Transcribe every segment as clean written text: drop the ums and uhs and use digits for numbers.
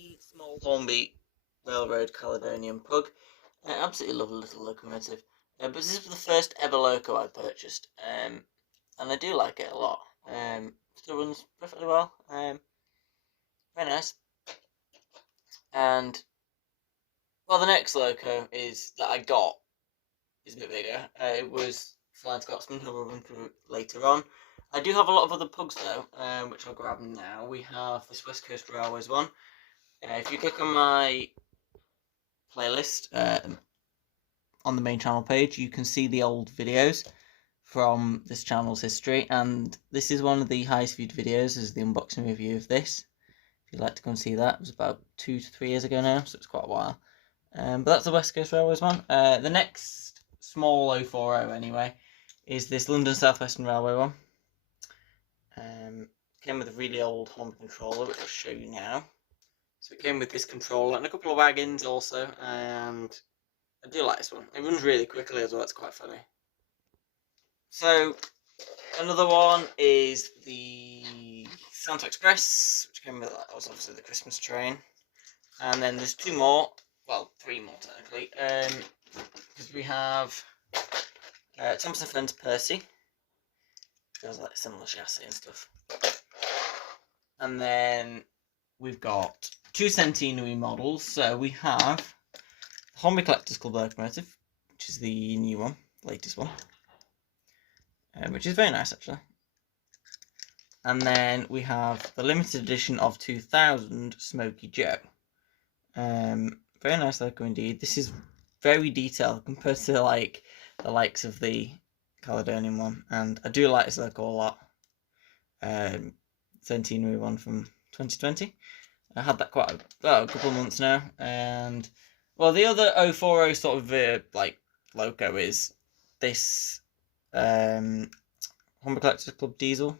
the small Hornby Railroad Caledonian pug. I absolutely love a little locomotive. But this is the first ever loco I purchased, and I do like it a lot. Still runs perfectly well. Very nice. And well, the next loco that I got is a bit bigger. It was Flying Scotsman, who we'll run through later on. I do have a lot of other pugs though, which I'll grab now. We have this West Coast Railways one. If you click on my playlist on the main channel page, you can see the old videos from this channel's history, and this is one of the highest viewed videos, is the unboxing review of this. If you'd like to go and see that, it was about 2 to 3 years ago now, so it's quite a while. But that's the West Coast Railways one. The next small 040 anyway is this London South Western Railway one. Came with a really old Hornby controller, which I'll show you now. So it came with this controller and a couple of wagons also, and I do like this one. It runs really quickly as well, it's quite funny. So another one is the Santa Express, which came with, that was obviously the Christmas train. And then there's 2 more, well 3 more technically, because we have Thomas & Friends Percy, which has like similar chassis and stuff. And then we've got 2 Centenary models. So we have the Hornby Collectors Club locomotive, which is the new one, latest one, which is very nice actually. And then we have the limited edition of 2000 Smokey Joe. Very nice loco indeed. This is very detailed compared to like the likes of the Caledonian one, and I do like this loco a lot. Centenary one from 2020. I had that quite a couple of months now, and well, the other 040 sort of like loco is this Hornby Collectors Club diesel,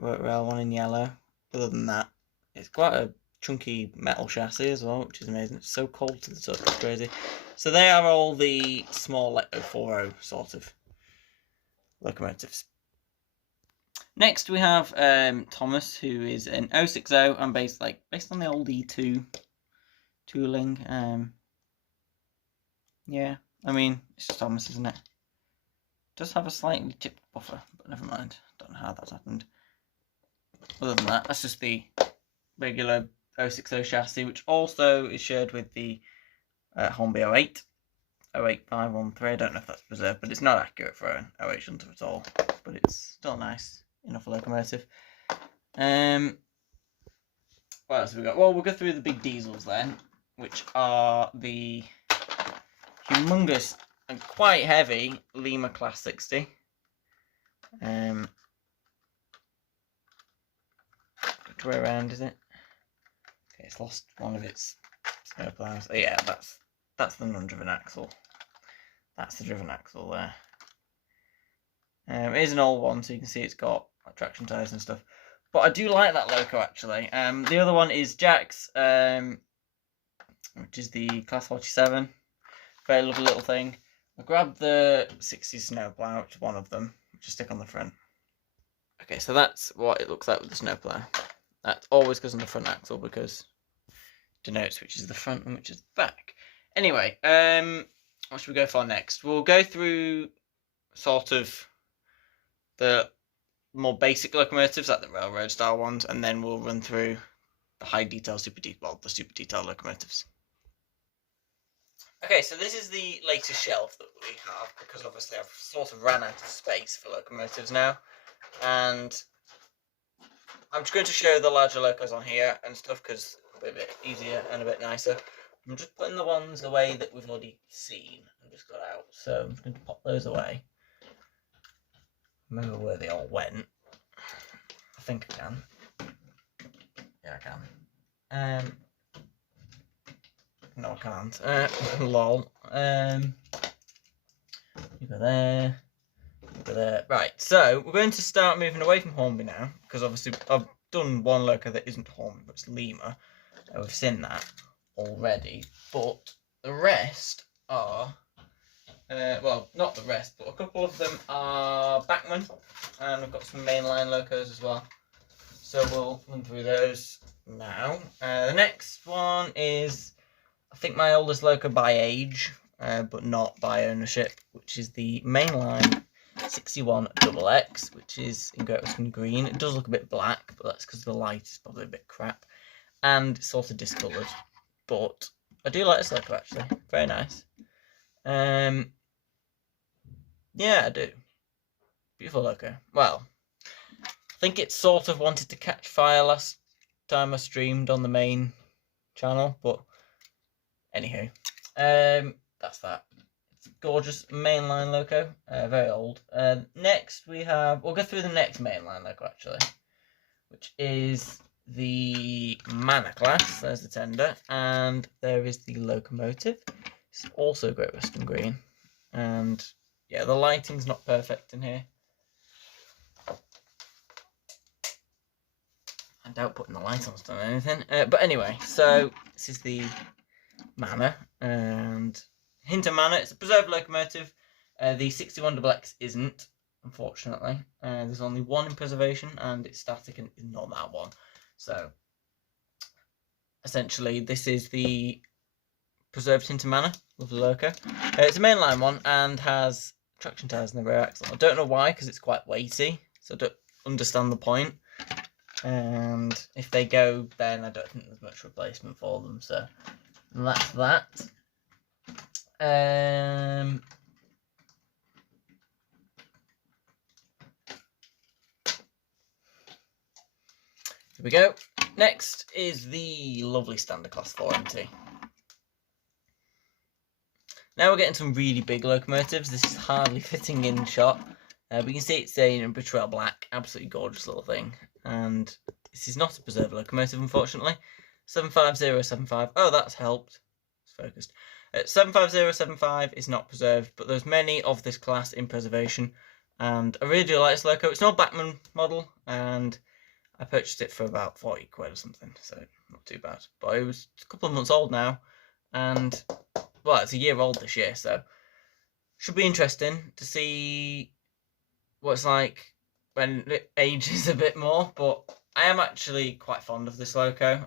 rail one in yellow. Other than that, it's quite a chunky metal chassis as well, which is amazing. It's so cold to the touch, it's crazy. So they are all the small 040 sort of locomotives. Next we have Thomas, who is an 060 and based on the old E2 tooling. Yeah, I mean, it's just Thomas, isn't it? It does have a slightly chipped buffer, but never mind. Don't know how that's happened. Other than that, that's just the regular 060 chassis, which also is shared with the Hornby 08. 08513. I don't know if that's preserved, but it's not accurate for an 08 Shunter at all. But it's still nice enough a locomotive. What else have we got? Well, we'll go through the big diesels then, which are the humongous and quite heavy Lima Class 60. Which way around is it? Okay, it's lost one of its snowplows. Oh yeah, that's the non-driven axle. That's the driven axle there. It is an old one, so you can see it's got like, traction tyres and stuff. But I do like that loco actually. The other one is Jack's, which is the Class 47. Very lovely little thing. I grabbed the 60 snowplow, which is one of them, which I stick on the front. Okay, so that's what it looks like with the snowplow. That always goes on the front axle because it denotes which is the front and which is the back. Anyway, what should we go for next? We'll go through sort of the more basic locomotives, like the railroad style ones, and then we'll run through the high detail, the super detailed locomotives. Okay, so this is the latest shelf that we have, because obviously I've sort of ran out of space for locomotives now, and I'm just going to show the larger locos on here and stuff, because it'll be a bit easier and a bit nicer. I'm just putting the ones away that we've already seen and just got out, so I'm just going to pop those away. Remember where they all went. I think I can. Yeah, I can. No, I can't. Lol. You go there. You go there. Right, so we're going to start moving away from Hornby now, because obviously I've done one loco that isn't Hornby, but it's Lima. We've seen that already, but the rest are well, not the rest, but a couple of them are Bachmann, and we've got some mainline locos as well. So we'll run through those now. The next one is, I think, my oldest loco by age, but not by ownership, which is the Mainline 61XX, which is in Great Western Green. It does look a bit black, but that's because the light is probably a bit crap, and it's sort of discoloured. But I do like this loco, actually. Very nice. Yeah, I do. Beautiful loco. Well, I think it sort of wanted to catch fire last time I streamed on the main channel, but anywho, that's that. It's a gorgeous mainline loco, very old. Next we have, we'll go through the next mainline loco actually, which is the Manor Class. There's the tender, and there is the locomotive. It's also Great Western Green, and yeah, the lighting's not perfect in here. I doubt putting the light on's done anything. But anyway, so this is the Manor, and Hinton Manor. It's a preserved locomotive. The 61XX isn't, unfortunately. There's only one in preservation, and it's static, and it's not that one. So, essentially, this is the preserved Hinton Manor. Lovely loco. It's a mainline one, and has traction tyres in the rear axle. I don't know why, because it's quite weighty, so I don't understand the point. And if they go, then I don't think there's much replacement for them, so that's that. Here we go. Next is the lovely Standard Class 4MT. Now we're getting some really big locomotives. This is hardly fitting in shot. But you can see it's a Betrayal Black, absolutely gorgeous little thing. And this is not a preserved locomotive, unfortunately. 75075. Oh, that's helped. It's focused. 75075 is not preserved, but there's many of this class in preservation. And I really do like this loco. It's not a Bachmann model, and I purchased it for about 40 quid or something, so not too bad. But it was a couple of months old now, and well, it's a year old this year, so should be interesting to see what it's like when it ages a bit more. But I am actually quite fond of this loco.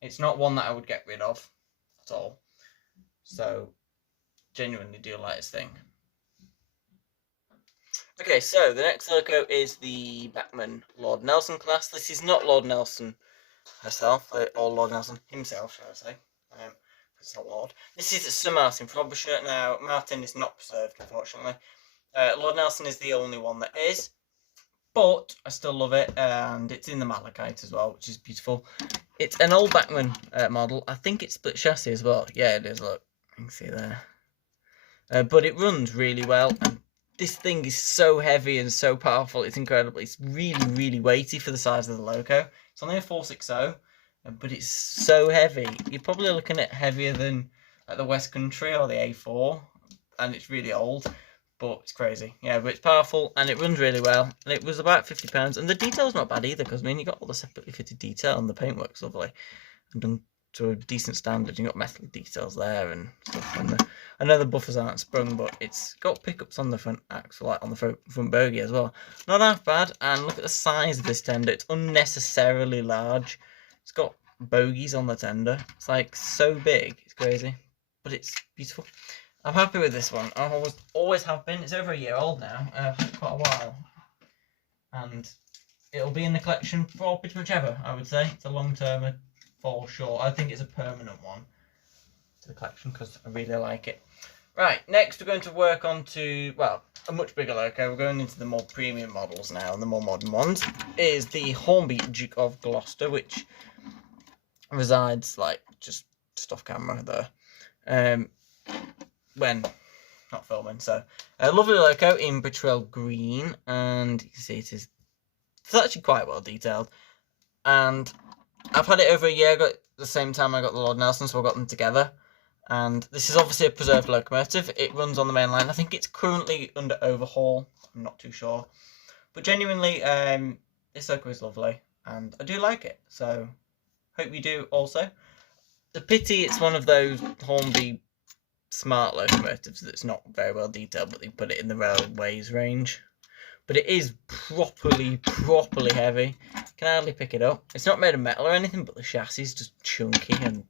It's not one that I would get rid of at all, so genuinely do like this thing. Okay, so the next loco is the Bachmann Lord Nelson class. This is not Lord Nelson herself, or Lord Nelson himself, shall I say. It's not Lord. This is Sir Martin Frobrisher. Now, Martin is not preserved, unfortunately. Lord Nelson is the only one that is, but I still love it, and it's in the malachite as well, which is beautiful. It's an old Bachmann model. I think it's split chassis as well. Yeah, it is, look. You can see there. But it runs really well, and this thing is so heavy and so powerful. It's incredible. It's really, really weighty for the size of the loco. It's only a 460, but it's so heavy. You're probably looking at heavier than like the West Country or the A4, and it's really old, but it's crazy. Yeah, but it's powerful, and it runs really well, and it was about £50, and the detail's not bad either, because I mean, you got all the separately fitted detail, and the paintwork's lovely, and done to a decent standard. You got metal details there and stuff, and I know the buffers aren't sprung, but it's got pickups on the front axle, like on the front bogie as well. Not half bad, and look at the size of this tender. It's unnecessarily large. It's got bogies on the tender. It's like so big, it's crazy, but it's beautiful. I'm happy with this one. I always have been. It's over a year old now. I've had it quite a while, and it'll be in the collection for pretty much ever, I would say. It's a long-termer for sure. I think it's a permanent one to the collection because I really like it. Right, next we're going to work on to, well, a much bigger loco. We're going into the more premium models now, and the more modern ones is the Hornby Duke of Gloucester, which resides like just off camera there. When not filming, so a lovely loco in Betrayal Green, and you can see it's actually quite well detailed, and I've had it over a year. I got it the same time I got the Lord Nelson, so I got them together, and this is obviously a preserved locomotive. It runs on the main line. I think it's currently under overhaul, I'm not too sure, but genuinely this loco is lovely, and I do like it, so hope you do also. The pity it's one of those Hornby smart locomotives that's not very well detailed, but they put it in the railways range. But it is properly heavy. You can hardly pick it up. It's not made of metal or anything, but the chassis is just chunky and,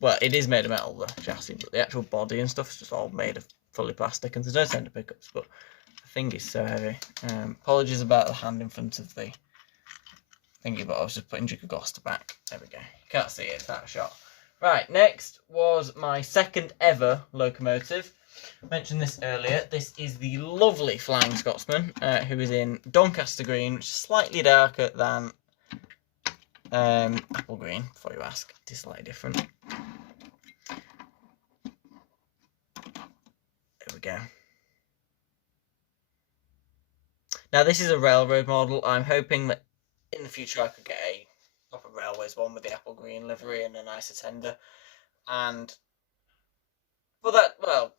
well, it is made of metal, the chassis, but the actual body and stuff is just all made of fully plastic, and there's no centre pickups, but the thing is so heavy. Apologies about the hand in front of the thingy, but I was just putting Duke of Gloucester back. There we go. You can't see it, it's out of shot. Right, next was my second ever locomotive. I mentioned this earlier. This is the lovely Flying Scotsman, who is in Doncaster green, which is slightly darker than apple green, before you ask. It is slightly different. There we go. Now, this is a railroad model. I'm hoping that in the future I could get a proper railways one with the apple green livery and a nicer tender. And, well, that, well,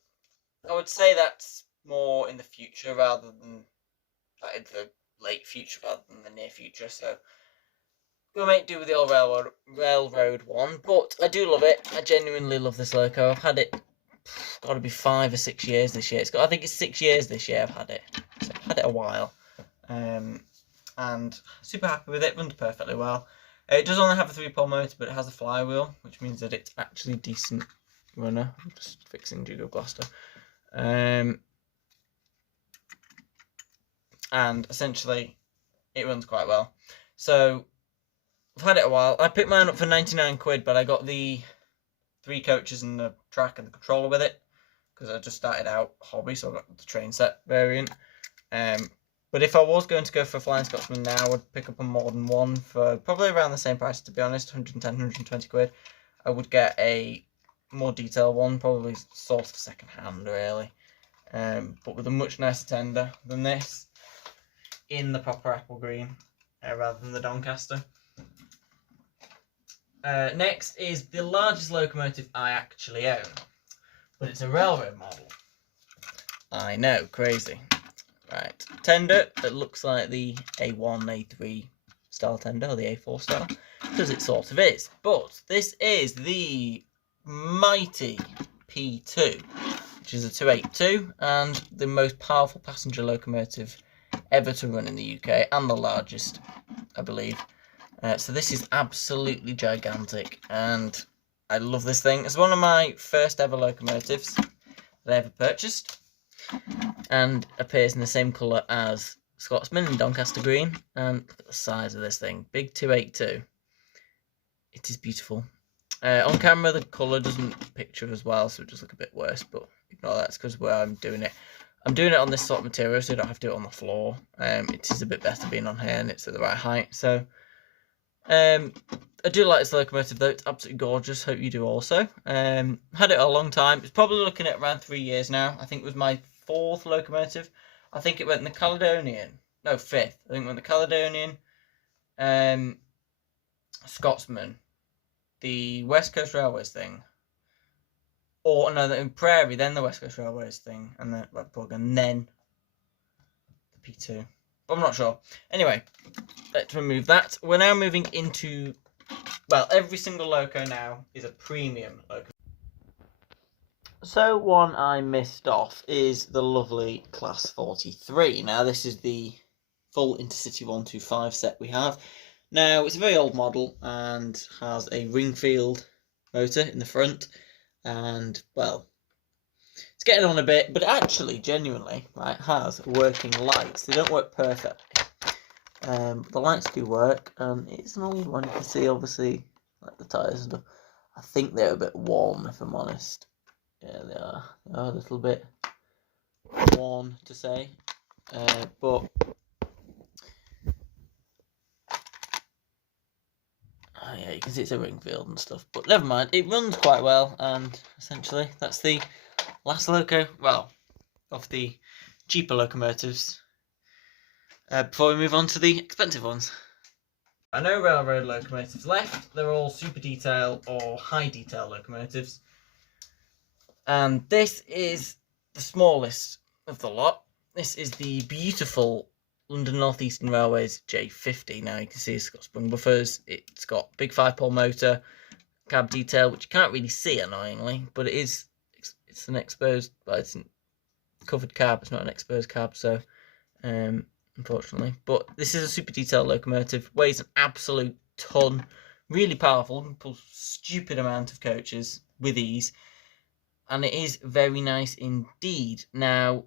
I would say that's more in the future rather than, like, in the late future rather than the near future, so we'll make do with the old railroad one, but I do love it. I genuinely love this loco. I've had it, got to be 5 or 6 years this year. I think it's 6 years this year I've had it, so I've had it a while, and super happy with it. Runs perfectly well. It does only have a 3-pole motor, but it has a flywheel, which means that it's actually a decent runner. I'm just fixing Duke of Gloucester. And essentially it runs quite well. So I've had it a while. I picked mine up for 99 quid, but I got the 3 coaches and the track and the controller with it because I just started out hobby, so I got the train set variant. But if I was going to go for a Flying Scotsman now, I would pick up a modern one for probably around the same price, to be honest, 110, 120 quid. I would get a more detailed one, probably sort of second hand really, but with a much nicer tender than this, in the proper apple green rather than the Doncaster. Next is the largest locomotive I actually own, but it's a railroad model. I know, crazy. Right, tender that looks like the A1, A3 style tender, or the A4 style, because it sort of is, but this is the mighty P2, which is a 282 and the most powerful passenger locomotive ever to run in the UK, and the largest, I believe. So this is absolutely gigantic, and I love this thing. It's one of my first ever locomotives that I ever purchased, and appears in the same colour as Scotsman in Doncaster green. And look at the size of this thing, big 282. It is beautiful. On camera, the colour doesn't picture as well, so it does look a bit worse, but ignore that. It's because where I'm doing it. I'm doing it on this sort of material, so I don't have to do it on the floor. It is a bit better being on here, and it's at the right height. So, I do like this locomotive, though. It's absolutely gorgeous. Hope you do also. Had it a long time. It's probably looking at around 3 years now. I think it was my 4th locomotive. I think it went in the Caledonian. No, 5th. I think it went the Caledonian, Scotsman, the West Coast Railways thing, or no, in Prairie, then the West Coast Railways thing, and then Redbug, and then the P2. But I'm not sure. Anyway, let's remove that. We're now moving into, well, every single loco now is a premium loco. So one I missed off is the lovely Class 43. Now this is the full InterCity 125 set we have. Now, it's a very old model and has a Ringfield motor in the front, and, well, it's getting on a bit, but it actually, genuinely, right, has working lights. They don't work perfectly, but the lights do work, and it's an old one. You can see, obviously, like the tyres and stuff. I think they're a bit worn, if I'm honest. Yeah, they are. They are a little bit worn, to say, but oh yeah, you can see it's a Ringfield and stuff, but never mind. It runs quite well, and essentially that's the last loco, well, of the cheaper locomotives, before we move on to the expensive ones. I know railroad locomotives left. They're all super detail or high detail locomotives, and this is the smallest of the lot. This is the beautiful London North Eastern Railways J50. Now you can see it's got sprung buffers, it's got big 5-pole motor, cab detail, which you can't really see annoyingly, but it's an exposed, well, it's a covered cab, it's not an exposed cab, so unfortunately. But this is a super detailed locomotive, weighs an absolute ton, really powerful, pulls stupid amount of coaches with ease, and it is very nice indeed. Now,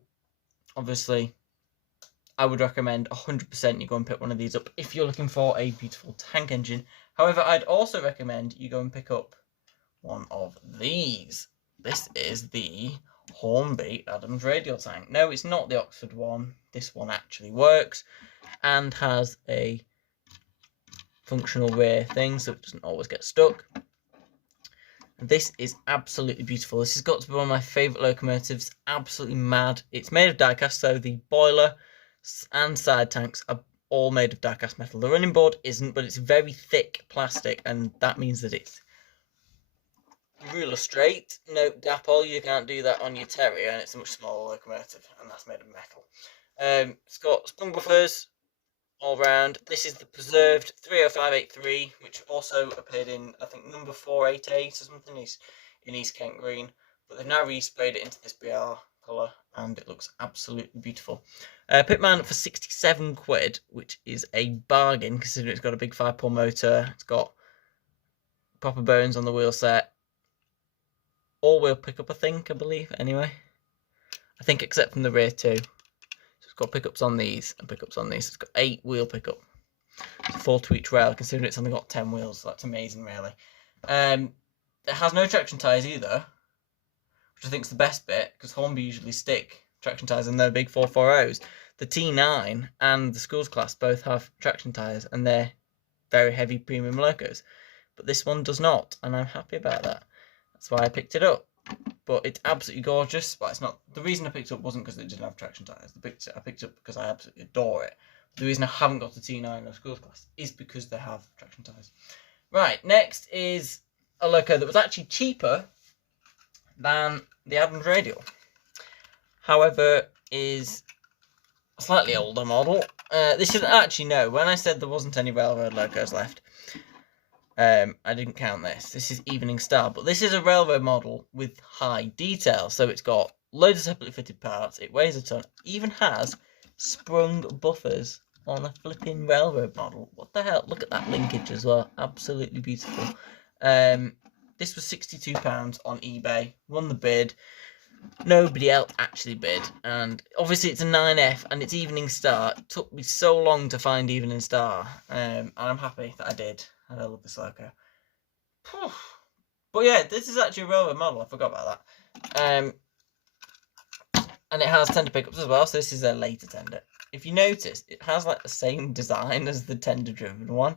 obviously, I would recommend 100% you go and pick one of these up if you're looking for a beautiful tank engine. However, I'd also recommend you go and pick up one of these. This is the Hornby Adams Radial tank. No, it's not the Oxford one. This one actually works and has a functional rear thing, so it doesn't always get stuck. This is absolutely beautiful. This has got to be one of my favourite locomotives. Absolutely mad. It's made of die-cast, so the boiler and side tanks are all made of die-cast metal. The running board isn't, but it's very thick plastic, and that means that it's ruler straight, no dapple. You can't do that on your Terrier, and it's a much smaller locomotive, and that's made of metal. It's got sprung buffers all round. This is the preserved 30583, which also appeared in, I think, number 488 or something, in East Kent Green. But they've now resprayed it into this BR colour, and it looks absolutely beautiful. Pitman for 67 quid, which is a bargain, considering it's got a big 5-pole motor. It's got proper bones on the wheel set. All-wheel pickup, I think, I believe, anyway. I think except from the rear too. So it's got pickups on these and pickups on these. It's got 8 wheel pickup. It's 4 to each rail, considering it's only got 10 wheels. So that's amazing, really. It has no traction tyres either, which I think is the best bit, because Hornby usually stick traction tyres in their big 440s. The T9 and the Schools Class both have traction tyres, and they're very heavy premium locos. But this one does not, and I'm happy about that. That's why I picked it up. But it's absolutely gorgeous. But it's not. The reason I picked it up wasn't because it didn't have traction tyres. I picked it up because I absolutely adore it. The reason I haven't got the T9 or Schools Class is because they have traction tyres. Right, next is a loco that was actually cheaper than the Adams Radial. However, is a slightly older model. This is actually, no, when I said there wasn't any railroad locos left, I didn't count this. This is Evening Star, but this is a railroad model with high detail. So it's got loads of separately fitted parts. It weighs a ton. Even has sprung buffers on a flipping railroad model. What the hell? Look at that linkage as well. Absolutely beautiful. This was £62 on eBay. Won the bid. Nobody else actually bid, and obviously it's a 9F and it's Evening Star. It took me so long to find Evening Star, and I'm happy that I did. I love this loco. But yeah, this is actually a railroad model. I forgot about that. And it has tender pickups as well, so this is a later tender. If you notice, it has like the same design as the tender driven one.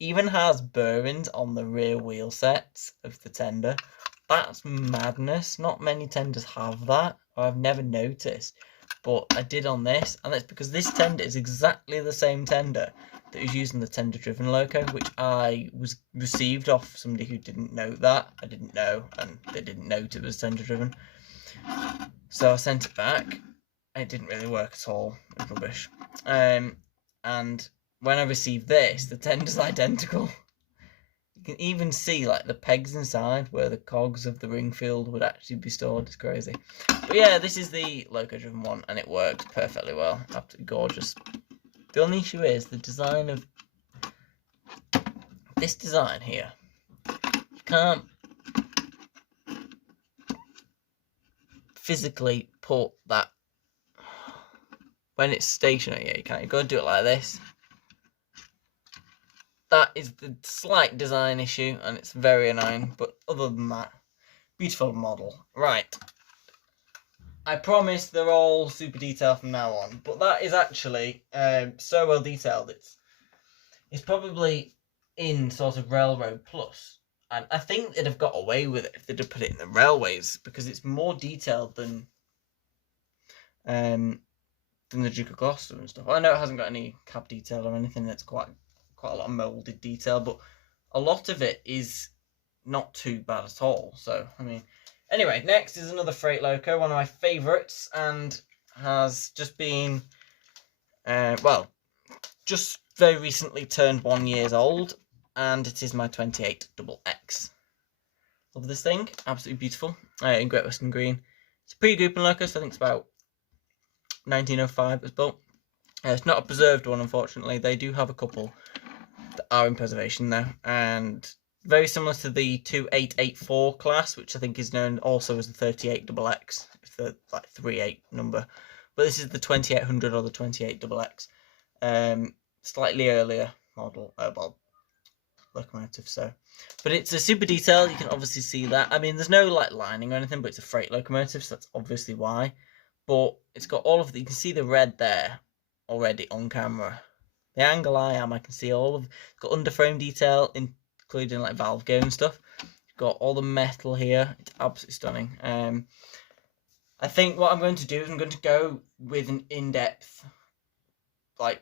Even has bearings on the rear wheel sets of the tender. That's madness. Not many tenders have that, or I've never noticed, but I did on this, and that's because this tender is exactly the same tender that was used in the tender driven loco, which I was received off somebody who didn't know that. I didn't know, and they didn't note it was tender driven. So I sent it back. It didn't really work at all. It was rubbish. And when I received this, the tender's identical. You can even see like the pegs inside where the cogs of the ring field would actually be stored. It's crazy. But yeah, this is the loco driven one, and it works perfectly well. Absolutely gorgeous. The only issue is the design of this design here. You can't physically put that when it's stationary. Yeah, you can't. You've got to do it like this. That is the slight design issue, and it's very annoying, but other than that, beautiful model. Right. I promise they're all super detailed from now on, but that is actually so well detailed. It's probably in sort of Railroad Plus, and I think they'd have got away with it if they'd have put it in the Railways, because it's more detailed than the Duke of Gloucester and stuff. I know it hasn't got any cab detail or anything. That's quite a lot of moulded detail, but a lot of it is not too bad at all. So, I mean, anyway, next is another freight loco, one of my favourites, and has just been, well, just very recently turned 1 year old, and it is my 28XX. Love this thing, absolutely beautiful, in Great Western Green. It's a pre-Gooping loco, so I think it's about 1905 it was built. It's not a preserved one, unfortunately. They do have a couple that are in preservation though, and very similar to the 2884 class, which I think is known also as the 38XX, if the like 38 number. But this is the 2800 or the 28XX. Slightly earlier model, well, locomotive. So, but it's a super detail. You can obviously see that. I mean, there's no like lining or anything, but it's a freight locomotive, so that's obviously why. But it's got all of the. You can see the red there already on camera. The angle I can see all of. It's got underframe detail, including like valve gear and stuff. It's got all the metal here. It's absolutely stunning. I think what I'm going to do is I'm going to go with an in-depth, like,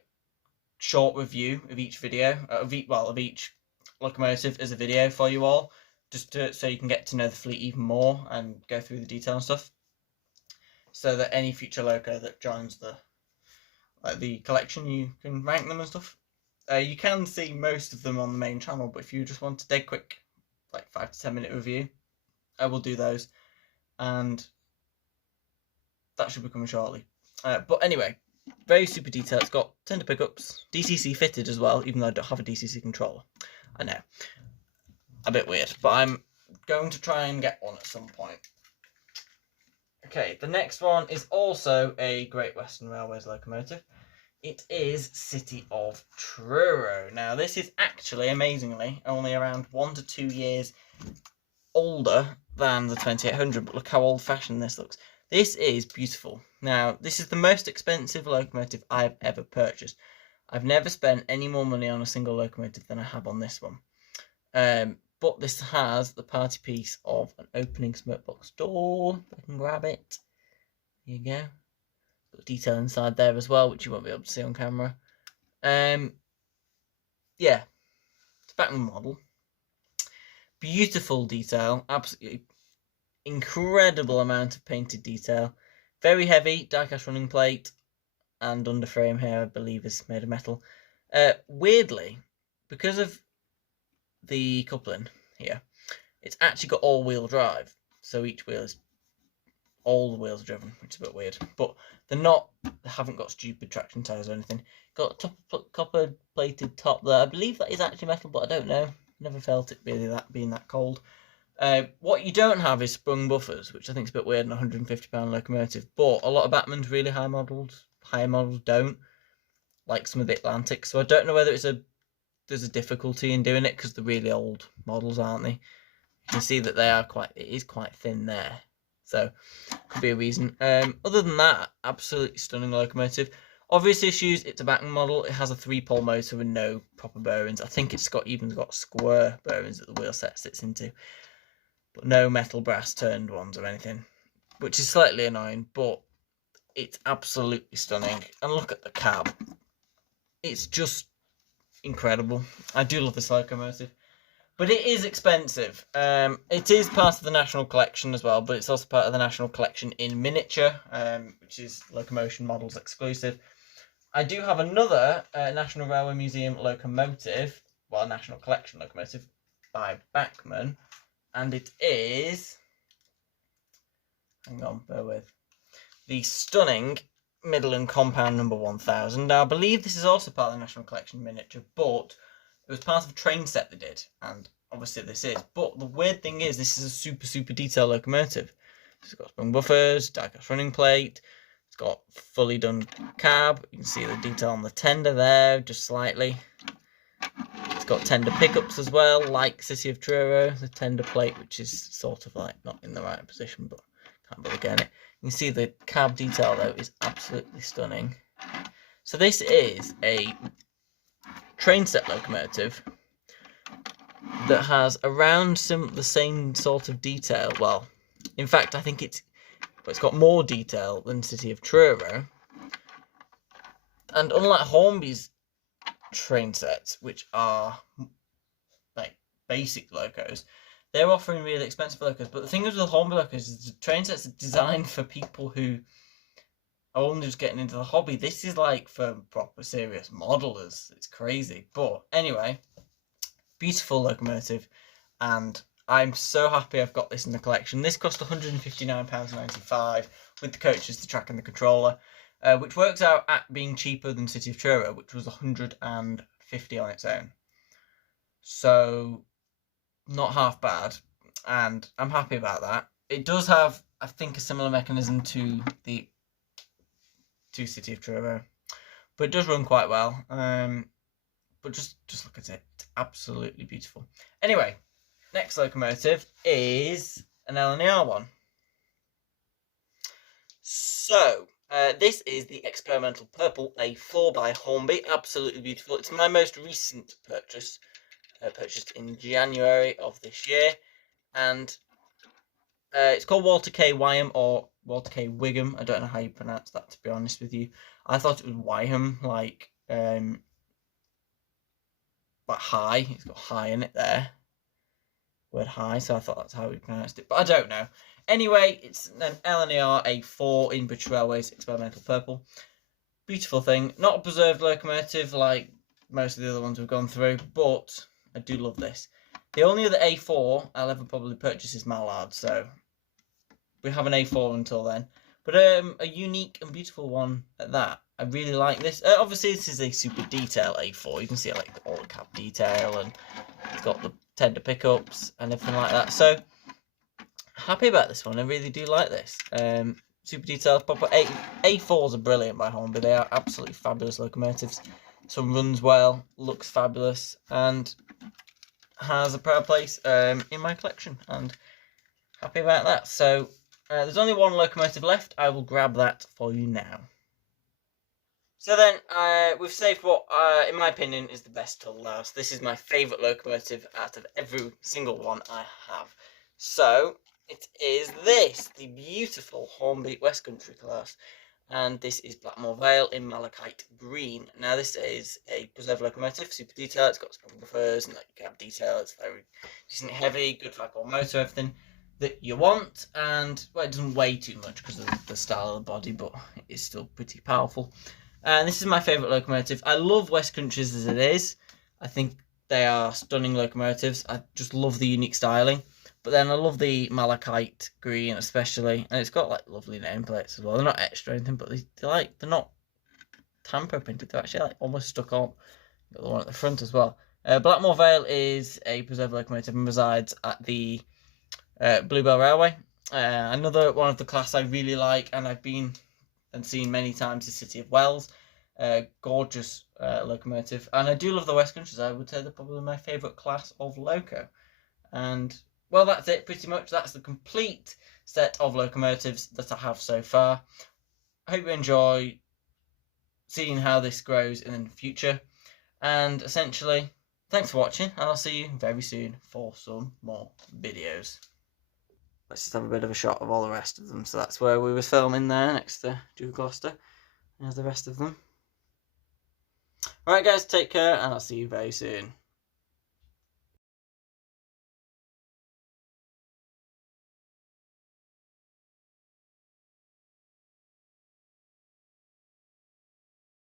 short review of each video, of each locomotive as a video for you all, just so you can get to know the fleet even more and go through the detail and stuff, so that any future loco that joins the collection, you can rank them and stuff. You can see most of them on the main channel, but if you just want a dead quick, like 5 to 10 minute review, I will do those, and that should be coming shortly. But anyway, very super detailed. It's got tender pickups, DCC fitted as well, even though I don't have a DCC controller. I know, a bit weird, but I'm going to try and get one at some point. Okay, the next one is also a Great Western Railways locomotive. It is City of Truro. Now, this is actually, amazingly, only around 1 to 2 years older than the 2800, but look how old-fashioned this looks. This is beautiful. Now, this is the most expensive locomotive I've ever purchased. I've never spent any more money on a single locomotive than I have on this one. But this has the party piece of an opening smoke box door. If I can grab it. There you go. Got detail inside there as well, which you won't be able to see on camera. Yeah. It's a Bachmann model. Beautiful detail. Absolutely incredible amount of painted detail. Very heavy, die-cast running plate, and underframe here, I believe, is made of metal. Weirdly, because of the coupling here, it's actually got all-wheel drive. So each wheel is, all the wheels are driven, which is a bit weird. But they haven't got stupid traction tyres or anything. Got a copper-plated top there. I believe that is actually metal, but I don't know. Never felt it really being that cold. What you don't have is sprung buffers, which I think is a bit weird in a £150 locomotive. But a lot of Bachmann's really higher models don't, like some of the Atlantics. So I don't know whether there's a difficulty in doing it because they're really old models, aren't they? You can see that it is quite thin there. So could be a reason. Other than that, absolutely stunning locomotive. Obvious issues, it's a Bachmann model. It has a 3-pole motor with no proper bearings. I think it's even got square bearings that the wheel set sits into. But no metal brass turned ones or anything, which is slightly annoying, but it's absolutely stunning. And look at the cab. It's just incredible. I do love this locomotive. But it is expensive. It is part of the National Collection as well, but it's also part of the National Collection in miniature, which is Locomotion Models exclusive. I do have another National Railway Museum locomotive, well, National Collection locomotive, by Bachmann. And it is, hang on, bear with, the stunning Midland Compound number 1000. Now, I believe this is also part of the National Collection miniature, but it was part of a train set they did, and obviously this is. But the weird thing is, this is a super, super detailed locomotive. It's got sprung buffers, die-cast running plate, it's got fully done cab. You can see the detail on the tender there, just slightly. It's got tender pickups as well, like City of Truro, the tender plate, which is sort of like not in the right position, but can't bother getting it. You can see the cab detail though is absolutely stunning. So this is a train set locomotive that has around the same sort of detail. Well, in fact, I think it's got more detail than City of Truro. And unlike Hornby's train sets, which are like basic locos, they're offering really expensive locos. But the thing is with Hornby locos is the train sets are designed for people who are only just getting into the hobby. This is like for proper serious modelers. It's crazy. But anyway, beautiful locomotive, and I'm so happy I've got this in the collection. This cost £159.95 with the coaches, the track and the controller. which works out at being cheaper than City of Truro, which was 150 on its own. So, not half bad, and I'm happy about that. It does have, I think, a similar mechanism to City of Truro, but it does run quite well. But just look at it, it's absolutely beautiful. Anyway, next locomotive is an LNER one. So, this is the Experimental Purple A4 by Hornby, absolutely beautiful. It's my most recent purchase, purchased in January of this year, and it's called Walter K. Whigham, or Walter K. Whigham. I don't know how you pronounce that, to be honest with you. I thought it was Whigham, like, but high. It's got high in it there. Word high, so I thought that's how we pronounced it, but I don't know. Anyway, it's an LNER A4 in British Railways Experimental Purple. Beautiful thing. Not a preserved locomotive like most of the other ones we've gone through, but I do love this. The only other A4 I'll ever probably purchase is Mallard, so we have an A4 until then. But a unique and beautiful one at that. I really like this. Obviously, this is a super detail A4. You can see like all the cab detail, and it's got the tender pickups and everything like that. So happy about this one. I really do like this. Super detailed, proper A4s are brilliant by Hornby. They are absolutely fabulous locomotives. This one runs well, looks fabulous, and has a proud place in my collection, and happy about that. So there's only one locomotive left. I will grab that for you now. So then, we've saved what, in my opinion, is the best till last. This is my favourite locomotive out of every single one I have. So, it is this, the beautiful Hornby West Country Class. And this is Blackmoor Vale in malachite green. Now, this is a preserved locomotive, super detail. It's got strong buffers and like cab detail. It's very decently heavy, good 5-pole motor, everything that you want. And, well, it doesn't weigh too much because of the style of the body, but it is still pretty powerful. And this is my favourite locomotive. I love West Countries as it is. I think they are stunning locomotives. I just love the unique styling. But then I love the malachite green especially. And it's got like lovely nameplates as well. They're not extra or anything, but they're not tamper printed. They're actually like almost stuck on. Got the one at the front as well. Blackmoor Vale is a preserved locomotive and resides at the Bluebell Railway. Another one of the class I really like, and I've been and seen many times, the City of Wells. Gorgeous locomotive. And I do love the West Countries. I would say they're probably my favourite class of loco. And, well, that's it pretty much. That's the complete set of locomotives that I have so far. I hope you enjoy seeing how this grows in the future. And essentially, thanks for watching, and I'll see you very soon for some more videos. Let's just have a bit of a shot of all the rest of them. So that's where we were filming there, next to Gloucester. There's the rest of them. Right guys, take care, and I'll see you very soon.